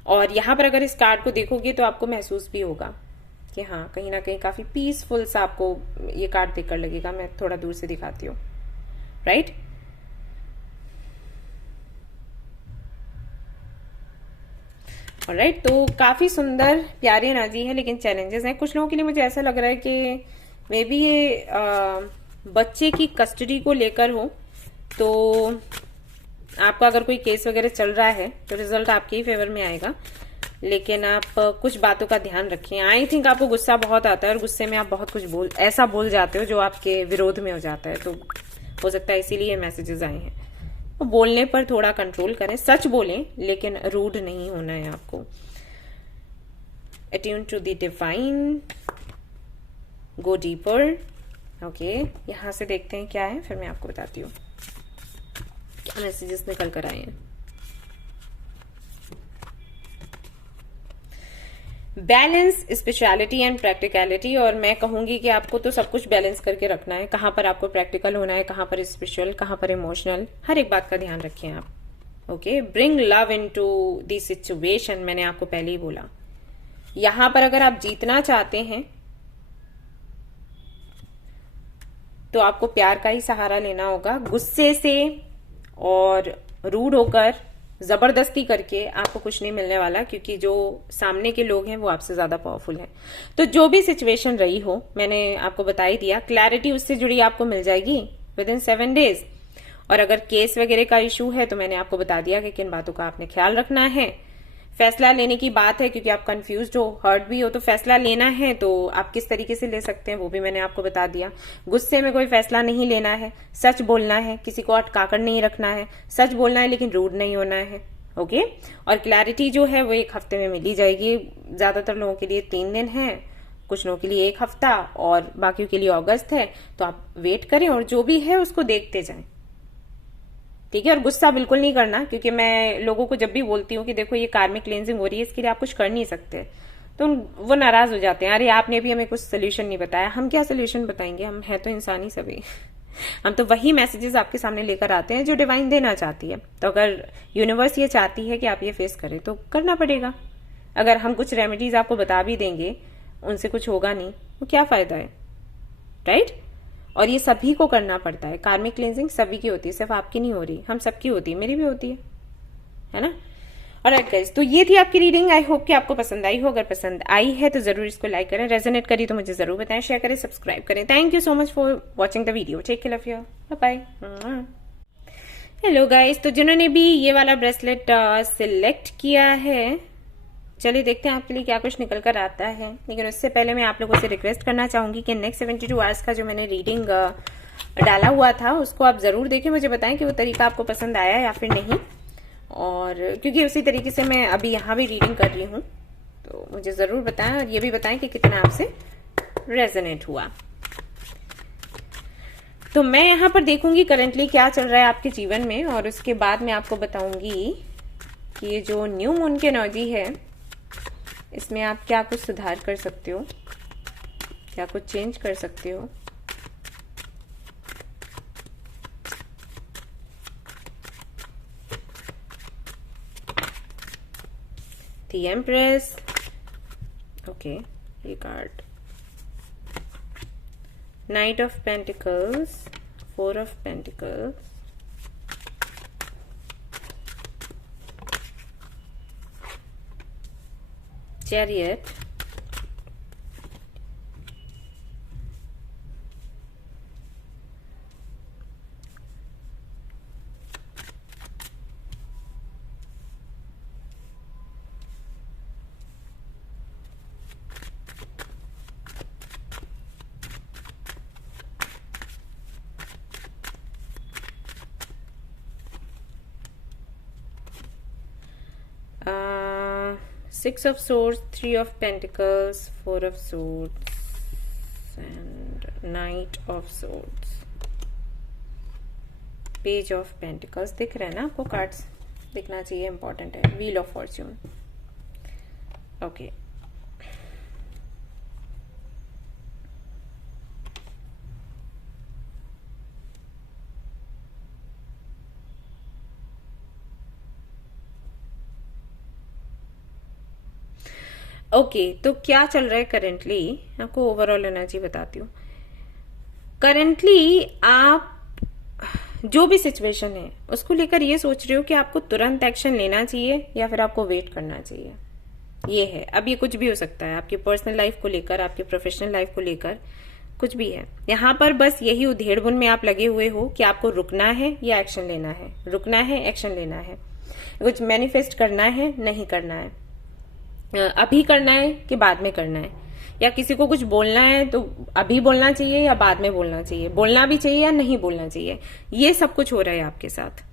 और यहाँ पर अगर इस कार्ड को देखोगे तो आपको महसूस भी होगा कि हाँ कहीं ना कहीं काफी पीसफुल सा आपको ये कार्ड देखकर लगेगा। मैं थोड़ा दूर से दिखाती हूँ, राइट। ऑलराइट, तो काफी सुंदर प्यारी एनर्जी है, लेकिन चैलेंजेस हैं कुछ लोगों के लिए। मुझे ऐसा लग रहा है कि मे बी ये बच्चे की कस्टडी को लेकर हो, तो आपका अगर कोई केस वगैरह चल रहा है तो रिजल्ट आपके ही फेवर में आएगा, लेकिन आप कुछ बातों का ध्यान रखें। आई थिंक आपको गुस्सा बहुत आता है और गुस्से में आप बहुत कुछ ऐसा बोल जाते हो जो आपके विरोध में हो जाता है, तो हो सकता है इसीलिए मैसेजेस आए हैं। तो बोलने पर थोड़ा कंट्रोल करें, सच बोलें लेकिन रूड नहीं होना है आपको। Attune to the divine, go deeper. Okay, यहां से देखते हैं क्या है, फिर मैं आपको बताती हूँ क्या मैसेजेस निकल कर आए हैं। Balance, spirituality and practicality. और मैं कहूंगी कि आपको तो सब कुछ बैलेंस करके रखना है, कहां पर आपको प्रैक्टिकल होना है, कहां पर स्पिरिचुअल, कहां पर इमोशनल, हर एक बात का ध्यान रखें आप। Okay, bring love into the situation, मैंने आपको पहले ही बोला। यहां पर अगर आप जीतना चाहते हैं तो आपको प्यार का ही सहारा लेना होगा। गुस्से से और रूड होकर, जबरदस्ती करके आपको कुछ नहीं मिलने वाला, क्योंकि जो सामने के लोग हैं वो आपसे ज्यादा पावरफुल हैं। तो जो भी सिचुएशन रही हो, मैंने आपको बता ही दिया, क्लैरिटी उससे जुड़ी आपको मिल जाएगी विद इन 7 डेज। और अगर केस वगैरह का इशू है तो मैंने आपको बता दिया कि किन बातों का आपने ख्याल रखना है। फैसला लेने की बात है, क्योंकि आप कंफ्यूज हो, हर्ट भी हो, तो फैसला लेना है तो आप किस तरीके से ले सकते हैं वो भी मैंने आपको बता दिया। गुस्से में कोई फैसला नहीं लेना है, सच बोलना है, किसी को अटकाकर नहीं रखना है, सच बोलना है लेकिन रूड नहीं होना है। ओके, और क्लैरिटी जो है वो 1 हफ्ते में मिल ही जाएगी। ज्यादातर लोगों के लिए 3 दिन है, कुछ लोगों के लिए 1 हफ्ता, और बाकियों के लिए अगस्त है। तो आप वेट करें और जो भी है उसको देखते जाएं, ठीक है। और गुस्सा बिल्कुल नहीं करना, क्योंकि मैं लोगों को जब भी बोलती हूँ कि देखो ये कार्मिक क्लेंजिंग हो रही है, इसके लिए आप कुछ कर नहीं सकते, तो वो नाराज हो जाते हैं, अरे आपने भी हमें कुछ सोल्यूशन नहीं बताया। हम क्या सोल्यूशन बताएंगे, हम है तो इंसान ही सभी। हम तो वही मैसेजेस आपके सामने लेकर आते हैं जो डिवाइन देना चाहती है। तो अगर यूनिवर्स ये चाहती है कि आप ये फेस करें तो करना पड़ेगा। अगर हम कुछ रेमेडीज आपको बता भी देंगे, उनसे कुछ होगा नहीं, तो क्या फायदा है, राइट। और ये सभी को करना पड़ता है। कार्मिक क्लींजिंग सभी की होती है, सिर्फ आपकी नहीं हो रही, हम सबकी होती है, मेरी भी होती है ना। ऑलराइट गाइस, तो ये थी आपकी रीडिंग। आई होप कि आपको पसंद आई हो। अगर पसंद आई है तो जरूर इसको लाइक करें, रेजोनेट करी तो मुझे जरूर बताएं, शेयर करें, सब्सक्राइब करें। Thank you so much for watching the video. Take care of you, bye bye. Hello guys, तो जिन्होंने भी ये वाला ब्रेसलेट सिलेक्ट किया है, चलिए देखते हैं आपके लिए क्या कुछ निकल कर आता है। लेकिन उससे पहले मैं आप लोगों से रिक्वेस्ट करना चाहूंगी कि नेक्स्ट 72 आवर्स का जो मैंने रीडिंग डाला हुआ था उसको आप जरूर देखें, मुझे बताएं कि वो तरीका आपको पसंद आया या फिर नहीं। और क्योंकि उसी तरीके से मैं अभी यहाँ भी रीडिंग कर रही हूँ, तो मुझे जरूर बताएं, और ये भी बताएं कि कितना आपसे रेजोनेट हुआ। तो मैं यहाँ पर देखूंगी करंटली क्या चल रहा है आपके जीवन में, और उसके बाद मैं आपको बताऊंगी कि ये जो न्यू मून की एनर्जी है इसमें आप क्या कुछ सुधार कर सकते हो, क्या कुछ चेंज कर सकते हो। द एम्प्रेस, ओके, ये card, night of pentacles, 4 of pentacles, chariot, Six of Swords, 3 of Pentacles, 4 of Swords, and Knight of Swords, Page of Pentacles। दिख रहे हैं ना आपको कार्ड्स, दिखना चाहिए, इंपॉर्टेंट है। Wheel of Fortune, okay. Okay, तो क्या चल रहा है करेंटली, आपको ओवरऑल एनर्जी बताती हूँ। करेंटली आप जो भी सिचुएशन है उसको लेकर ये सोच रहे हो कि आपको तुरंत एक्शन लेना चाहिए या फिर आपको वेट करना चाहिए। ये है, अब ये कुछ भी हो सकता है, आपकी पर्सनल लाइफ को लेकर, आपकी प्रोफेशनल लाइफ को लेकर, कुछ भी है। यहाँ पर बस यही उधेड़बुन में आप लगे हुए हो कि आपको रुकना है या एक्शन लेना है, रुकना है, एक्शन लेना है, कुछ मैनिफेस्ट करना है, नहीं करना है, अभी करना है कि बाद में करना है, या किसी को कुछ बोलना है तो अभी बोलना चाहिए या बाद में बोलना चाहिए, बोलना भी चाहिए या नहीं बोलना चाहिए। ये सब कुछ हो रहा है आपके साथ,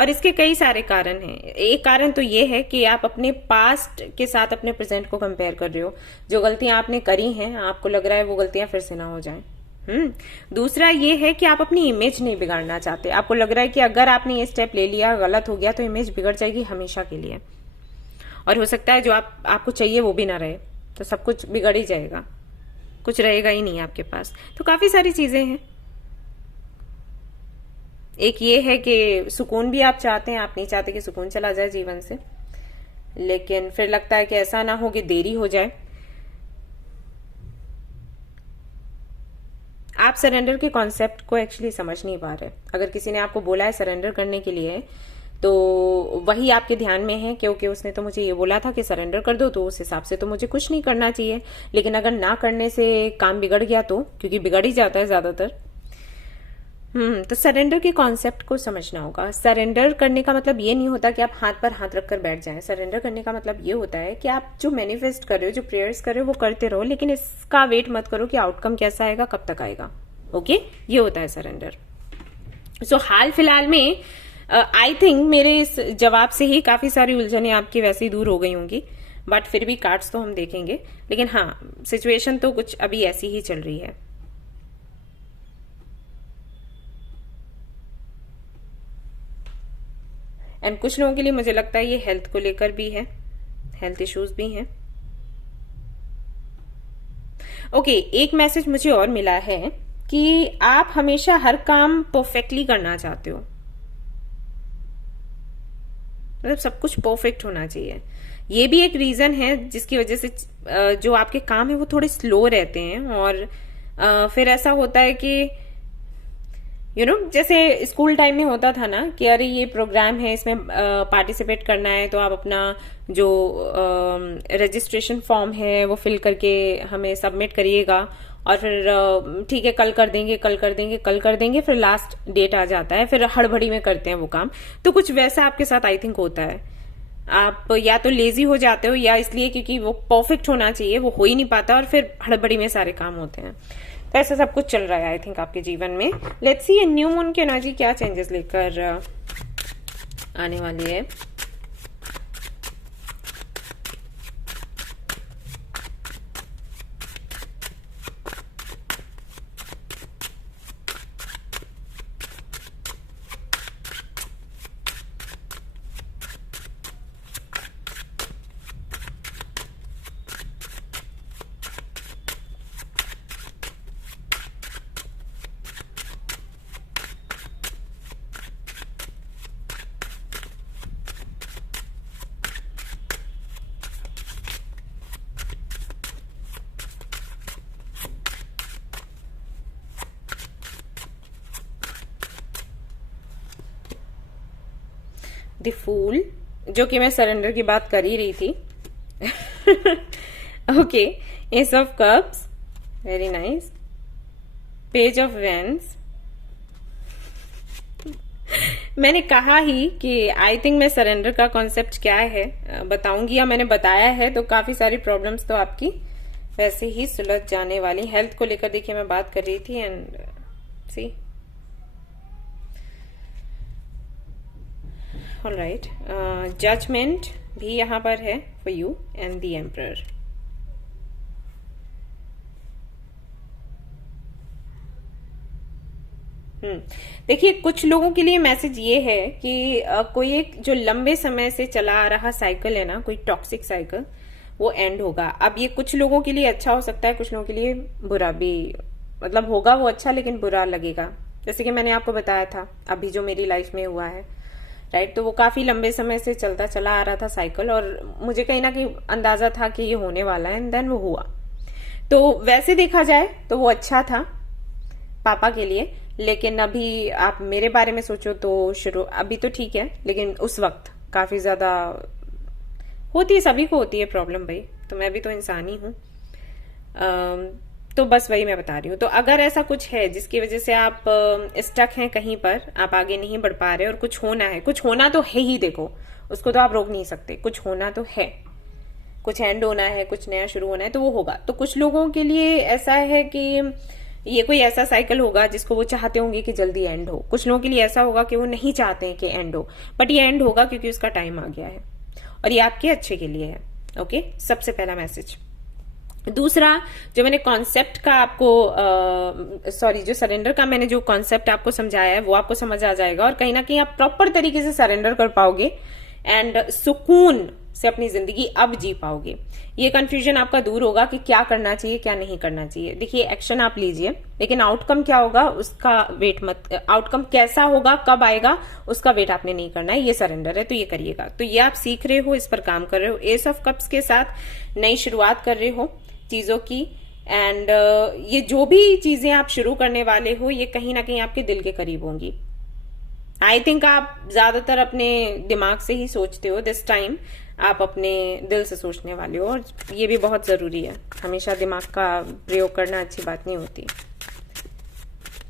और इसके कई सारे कारण हैं। एक कारण तो ये है कि आप अपने पास्ट के साथ अपने प्रेजेंट को कंपेयर कर रहे हो। जो गलतियां आपने करी हैं, आपको लग रहा है वो गलतियां फिर से ना हो जाएं। दूसरा ये है कि आप अपनी इमेज नहीं बिगाड़ना चाहते। आपको लग रहा है कि अगर आपने ये स्टेप ले लिया, गलत हो गया, तो इमेज बिगड़ जाएगी हमेशा के लिए, और हो सकता है जो आपको चाहिए वो भी ना रहे, तो सब कुछ बिगड़ ही जाएगा, कुछ रहेगा ही नहीं आपके पास। तो काफी सारी चीजें हैं। एक ये है कि सुकून भी आप चाहते हैं, आप नहीं चाहते कि सुकून चला जाए जीवन से, लेकिन फिर लगता है कि ऐसा ना हो कि देरी हो जाए। आप सरेंडर के कॉन्सेप्ट को एक्चुअली समझ नहीं पा रहे। अगर किसी ने आपको बोला है सरेंडर करने के लिए, तो वही आपके ध्यान में है, क्योंकि उसने तो मुझे ये बोला था कि सरेंडर कर दो, तो उस हिसाब से तो मुझे कुछ नहीं करना चाहिए। लेकिन अगर ना करने से काम बिगड़ गया तो, क्योंकि बिगड़ ही जाता है ज्यादातर। तो सरेंडर के कॉन्सेप्ट को समझना होगा। सरेंडर करने का मतलब ये नहीं होता कि आप हाथ पर हाथ रखकर बैठ जाएं। सरेंडर करने का मतलब ये होता है कि आप जो मैनिफेस्ट कर रहे हो, जो प्रेयर्स कर रहे हो, वो करते रहो, लेकिन इसका वेट मत करो कि आउटकम कैसा आएगा, कब तक आएगा। ओके, ये होता है सरेंडर। सो हाल फिलहाल में आई थिंक मेरे इस जवाब से ही काफी सारी उलझने आपकी वैसे ही दूर हो गई होंगी, बट फिर भी कार्ड्स तो हम देखेंगे। लेकिन हाँ, सिचुएशन तो कुछ अभी ऐसी ही चल रही है। एंड कुछ लोगों के लिए मुझे लगता है ये हेल्थ को लेकर भी है, हेल्थ इश्यूज भी हैं। ओके, एक मैसेज मुझे और मिला है कि आप हमेशा हर काम परफेक्टली करना चाहते हो, मतलब सब कुछ परफेक्ट होना चाहिए। ये भी एक रीजन है जिसकी वजह से जो आपके काम है वो थोड़े स्लो रहते हैं, और फिर ऐसा होता है कि जैसे स्कूल टाइम में होता था ना कि अरे ये प्रोग्राम है, इसमें पार्टिसिपेट करना है, तो आप अपना जो रजिस्ट्रेशन फॉर्म है वो फिल करके हमें सबमिट करिएगा, और फिर ठीक है कल कर देंगे, कल कर देंगे, कल कर देंगे, फिर लास्ट डेट आ जाता है, फिर हड़बड़ी में करते हैं वो काम। तो कुछ वैसा आपके साथ आई थिंक होता है। आप या तो लेजी हो जाते हो, या इसलिए क्योंकि वो परफेक्ट होना चाहिए, वो हो ही नहीं पाता, और फिर हड़बड़ी में सारे काम होते हैं। तो ऐसा सब कुछ चल रहा है आई थिंक आपके जीवन में। लेट्स सी न्यू मून की एनर्जी क्या चेंजेस लेकर आने वाली है। द फूल, जो कि मैं सरेंडर की बात कर ही रही थी। Okay, ace of cups, very nice. Page of wands. मैंने कहा ही कि आई थिंक मैं सरेंडर का कॉन्सेप्ट क्या है बताऊंगी, या मैंने बताया है, तो काफी सारी प्रॉब्लम्स तो आपकी वैसे ही सुलझ जाने वाली। हेल्थ को लेकर देखिए मैं बात कर रही थी, एंड सी ऑलराइट, जजमेंट भी यहाँ पर है for you and the emperor. देखिए कुछ लोगों के लिए मैसेज ये है कि कोई एक जो लंबे समय से चला आ रहा साइकिल है ना, कोई टॉक्सिक साइकिल, वो एंड होगा। अब ये कुछ लोगों के लिए अच्छा हो सकता है, कुछ लोगों के लिए बुरा भी, मतलब होगा वो अच्छा लेकिन बुरा लगेगा। जैसे कि मैंने आपको बताया था अभी जो मेरी लाइफ में हुआ है, राइट। तो वो काफी लंबे समय से चलता चला आ रहा था साइकिल, और मुझे कहीं ना कहीं अंदाजा था कि ये होने वाला है, एंड देन वो हुआ। तो वैसे देखा जाए तो वो अच्छा था पापा के लिए, लेकिन अभी आप मेरे बारे में सोचो तो शुरू अभी तो ठीक है, लेकिन उस वक्त काफी ज्यादा होती है, सभी को होती है प्रॉब्लम भाई, तो मैं भी तो इंसान ही हूँ। तो बस वही मैं बता रही हूँ। तो अगर ऐसा कुछ है जिसकी वजह से आप स्टक हैं कहीं पर, आप आगे नहीं बढ़ पा रहे और कुछ होना है, कुछ होना तो है ही, देखो उसको तो आप रोक नहीं सकते, कुछ होना तो है, कुछ एंड होना है, कुछ नया शुरू होना है, तो वो होगा। तो कुछ लोगों के लिए ऐसा है कि ये कोई ऐसा साइकिल होगा जिसको वो चाहते होंगे कि जल्दी एंड हो, कुछ लोगों के लिए ऐसा होगा कि वो नहीं चाहते हैं कि एंड हो, बट ये एंड होगा क्योंकि उसका टाइम आ गया है और ये आपके अच्छे के लिए है। ओके, सबसे पहला मैसेज। दूसरा, जो मैंने कॉन्सेप्ट का आपको जो सरेंडर का मैंने जो कॉन्सेप्ट आपको समझाया है वो आपको समझ आ जाएगा, और कहीं ना कहीं आप प्रॉपर तरीके से सरेंडर कर पाओगे एंड सुकून से अपनी जिंदगी अब जी पाओगे। ये कंफ्यूजन आपका दूर होगा कि क्या करना चाहिए क्या नहीं करना चाहिए। देखिए, एक्शन आप लीजिए, लेकिन आउटकम क्या होगा उसका वेट मत, आउटकम कैसा होगा कब आएगा उसका वेट आपने नहीं करना है। ये सरेंडर है, तो ये करिएगा। तो ये आप सीख रहे हो, इस पर काम कर रहे हो, एस ऑफ कप्स के साथ नई शुरुआत कर रहे हो चीजों की, एंड ये जो भी चीजें आप शुरू करने वाले हो ये कहीं ना कहीं आपके दिल के करीब होंगी। आई थिंक आप ज्यादातर अपने दिमाग से ही सोचते हो, दिस टाइम आप अपने दिल से सोचने वाले हो, और ये भी बहुत जरूरी है। हमेशा दिमाग का प्रयोग करना अच्छी बात नहीं होती,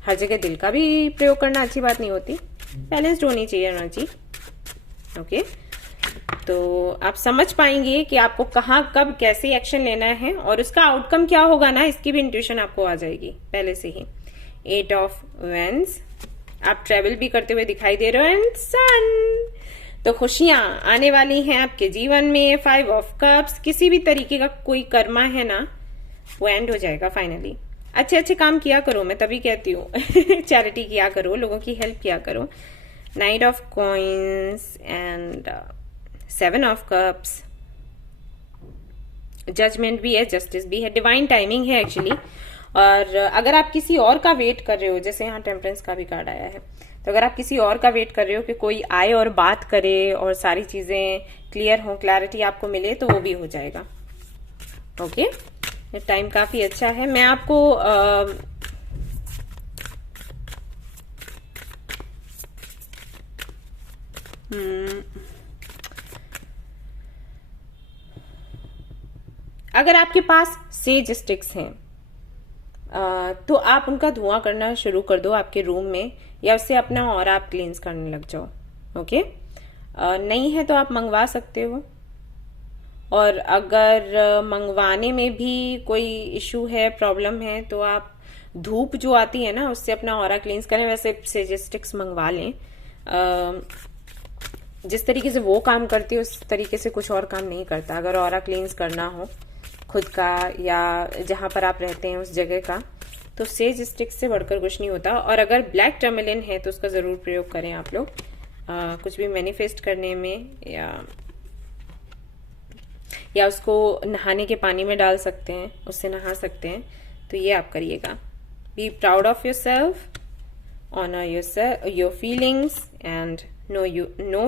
हर जगह दिल का भी प्रयोग करना अच्छी बात नहीं होती, बैलेंस्ड होनी चाहिए एनर्जी। ओके, तो आप समझ पाएंगे कि आपको कहाँ कब कैसे एक्शन लेना है और उसका आउटकम क्या होगा ना, इसकी भी इंट्यूशन आपको आ जाएगी पहले से ही। 8 ऑफ वेंस, आप ट्रेवल भी करते हुए दिखाई दे रहे हो, एंड सन, तो खुशियां आने वाली हैं आपके जीवन में। 5 ऑफ कप्स, किसी भी तरीके का कोई कर्मा है ना वो एंड हो जाएगा फाइनली। अच्छे अच्छे काम किया करो, मैं तभी कहती हूँ चैरिटी किया करो, लोगों की हेल्प किया करो। 9 of coins and 7 of cups, judgment भी है, जस्टिस भी है, डिवाइन टाइमिंग है एक्चुअली। और अगर आप किसी और का वेट कर रहे हो, जैसे यहाँ टेम्परेंस का भी कार्ड आया है, तो अगर आप किसी और का वेट कर रहे हो कि कोई आए और बात करे और सारी चीजें क्लियर हो, क्लैरिटी आपको मिले, तो वो भी हो जाएगा। ओके, टाइम काफी अच्छा है। मैं आपको अगर आपके पास सेज स्टिक्स हैं तो आप उनका धुआं करना शुरू कर दो आपके रूम में, या उससे अपना और आप क्लींस करने लग जाओ। ओके, नहीं है तो आप मंगवा सकते हो, और अगर मंगवाने में भी कोई इशू है, प्रॉब्लम है, तो आप धूप जो आती है ना उससे अपना ऑरा क्लींस करें। वैसे सेज स्टिक्स मंगवा लें, जिस तरीके से वो काम करती है उस तरीके से कुछ और काम नहीं करता। अगर ऑरा क्लींस करना हो खुद का या जहां पर आप रहते हैं उस जगह का, तो सेज स्टिक्स से बढ़कर कुछ नहीं होता। और अगर ब्लैक टर्मलिन है तो उसका जरूर प्रयोग करें आप लोग, कुछ भी मैनिफेस्ट करने में, या उसको नहाने के पानी में डाल सकते हैं, उससे नहा सकते हैं। तो ये आप करिएगा। Be proud of yourself, honour your feelings, and know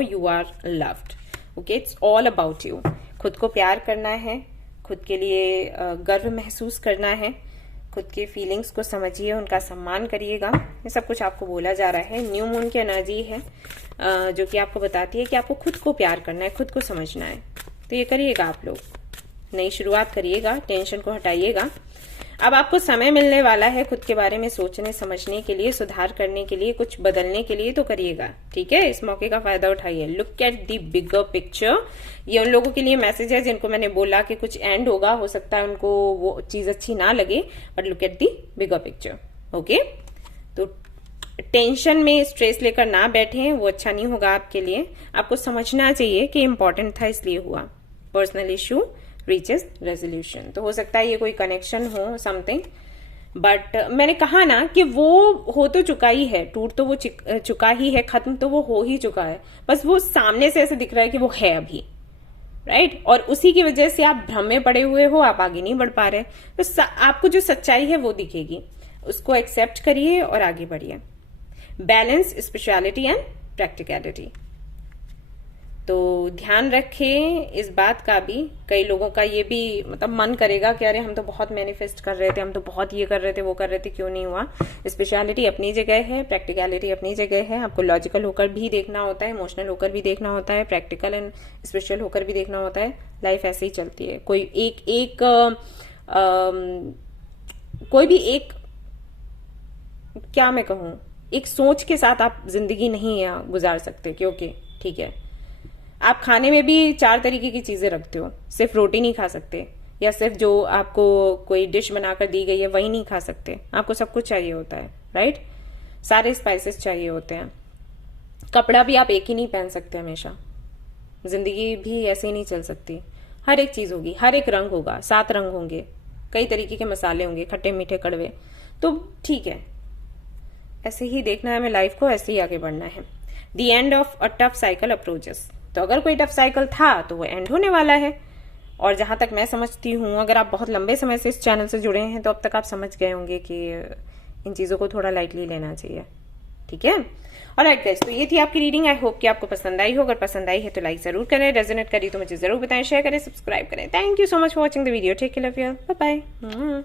you are loved. Okay, it's all about you. खुद को प्यार करना है, खुद के लिए गर्व महसूस करना है, खुद के फीलिंग्स को समझिए, उनका सम्मान करिएगा। ये सब कुछ आपको बोला जा रहा है। न्यू मून की एनर्जी है जो कि आपको बताती है कि आपको खुद को प्यार करना है, खुद को समझना है। तो ये करिएगा आप लोग, नई शुरुआत करिएगा, टेंशन को हटाइएगा। अब आपको समय मिलने वाला है खुद के बारे में सोचने समझने के लिए, सुधार करने के लिए, कुछ बदलने के लिए, तो करिएगा। ठीक है, इस मौके का फायदा उठाइए। Look at the bigger picture. ये उन लोगों के लिए मैसेज है जिनको मैंने बोला कि कुछ एंड होगा, हो सकता है उनको वो चीज अच्छी ना लगे, but look at the bigger picture. Okay, तो टेंशन में स्ट्रेस लेकर ना बैठे, वो अच्छा नहीं होगा आपके लिए। आपको समझना चाहिए कि इंपॉर्टेंट था इसलिए हुआ। पर्सनल इशू रीचेस रेजोल्यूशन, तो हो सकता है ये कोई कनेक्शन हो समथिंग, बट मैंने कहा ना कि वो हो तो चुका ही है, टूट तो वो चुका ही है, खत्म तो वो हो ही चुका है, बस वो सामने से ऐसे दिख रहा है कि वो है अभी, राइट। और उसी की वजह से आप भ्रम में पड़े हुए हो, आप आगे नहीं बढ़ पा रहे। तो आपको जो सच्चाई है वो दिखेगी, उसको एक्सेप्ट करिए और आगे बढ़िए। Balance, spirituality and practicality. तो ध्यान रखें इस बात का भी। कई लोगों का ये भी मतलब मन करेगा कि अरे हम तो बहुत मैनिफेस्ट कर रहे थे, हम तो बहुत ये कर रहे थे, वो कर रहे थे, क्यों नहीं हुआ। स्पेशलिटी अपनी जगह है, प्रैक्टिकलिटी अपनी जगह है। आपको लॉजिकल होकर भी देखना होता है, इमोशनल होकर भी देखना होता है, प्रैक्टिकल एंड स्पिरिचुअल होकर भी देखना होता है। लाइफ ऐसे ही चलती है। कोई कोई भी एक, क्या मैं कहूं, एक सोच के साथ आप जिंदगी नहीं गुजार सकते। क्योंकि ठीक है, आप खाने में भी 4 तरीके की चीजें रखते हो, सिर्फ रोटी नहीं खा सकते, या सिर्फ जो आपको कोई डिश बनाकर दी गई है वही नहीं खा सकते। आपको सब कुछ चाहिए होता है, राइट। सारे स्पाइसेस चाहिए होते हैं। कपड़ा भी आप एक ही नहीं पहन सकते हमेशा। जिंदगी भी ऐसे ही नहीं चल सकती। हर एक चीज होगी, हर एक रंग होगा, 7 रंग होंगे, कई तरीके के मसाले होंगे, खट्टे मीठे कड़वे। तो ठीक है, ऐसे ही देखना है हमें लाइफ को, ऐसे ही आगे बढ़ना है। The end of a tough cycle approaches. तो अगर कोई टफ साइकिल था तो वो एंड होने वाला है। और जहां तक मैं समझती हूँ, अगर आप बहुत लंबे समय से इस चैनल से जुड़े हैं तो अब तक आप समझ गए होंगे कि इन चीजों को थोड़ा लाइटली लेना चाहिए। ठीक है, ऑलराइट गाइस, तो ये थी आपकी रीडिंग। आई होप कि आपको पसंद आई हो। अगर पसंद आई है तो लाइक जरूर करें, रेजोनेट करी तो मुझे जरूर बताएं, शेयर करें, सब्सक्राइब करें। Thank you so much for watching the video. Take care, love you, bye bye.